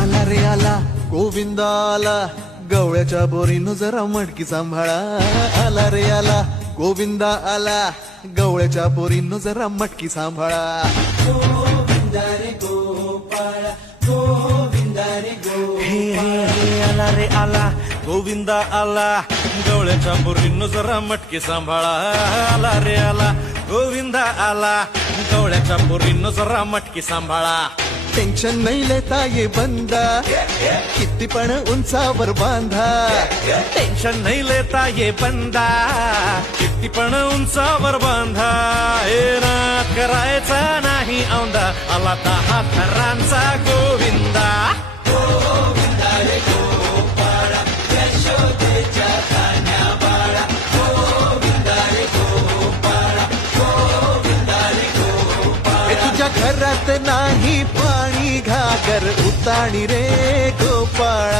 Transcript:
आला रे आला गोविंदा आला, गवळ्याच्या बोरीनं जरा मटकी सांभाळा. आला रे आला गोविंदा आला, गवळ्याच्या बोरीनं जरा मटकी सांभाळा. हे आला रे आला गोविंदा आला, गवळ्याच्या बोरीनं जरा मटकी सांभाळा. आला रे आला गोविंदा आला, गवळ्याच्या बोरीनं जरा मटकी सांभाळा. टेन्शन नाही लेता ये बंदा, किती पण उंचावर बांधा. टेन्शन नाही लेता ये बंदा, किती पण उंचावर बांधा. हे ना करायचा नाही औंदा, आला 10 थरांचा गोविंदा. तुझ्या घरात नाही पाणी, घागर उताणी रे गोपाळा.